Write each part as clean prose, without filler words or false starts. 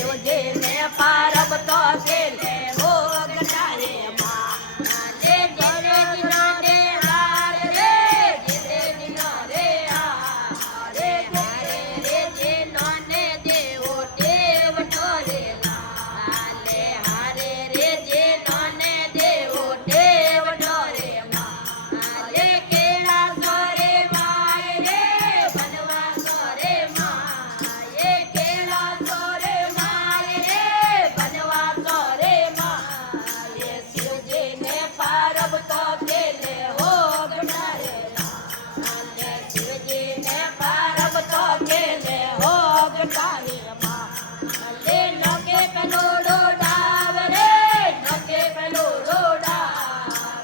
શિવજીને પારબ તો કેલે ભોગ તારે માં લે ઘરે દિનારે હાર રે જીતે દિનારે હાર રે ઘરે રે જીનોને દેવો દેવ ઠોરે લાલે હારે રે જીનોને દેવો દેવ ઠોરે માલે કેળા સોરે માય રે બનવા સોરે માય કેળા સોરે માય રે બનવા સોરે માય શિવજીને પારબ તો કેલે હોગ ઠારે લાલે શિવજીને પારબ તો કેલે હોગ ઠારે માલે નકે પેલો ડોડાવ રે નકે પેલો ડોડાવ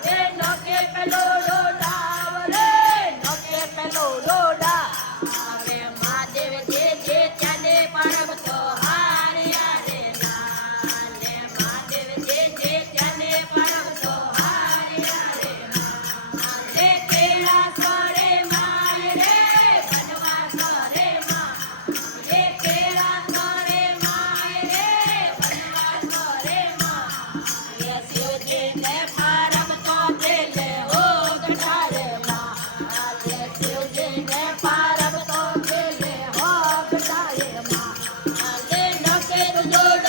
રે નકે પેલો ડોડાવ રે નકે પેલો ડોડાવ રે મહાદેવ જે ચાલે પારબ તો હારે હારે લાલે મહાદેવ જે ચાલે પારબ તો હારે હારે લાલે કેળા સોરે માય રે બનવા સોરે માય કેળા સોરે માય રે બનવા સોરે માય શિવજીને પારબ તો કેલે હોગ ઠારે માય શિવજીને પારબ તો કેલે હોગ ઠારે માય નકે જોડ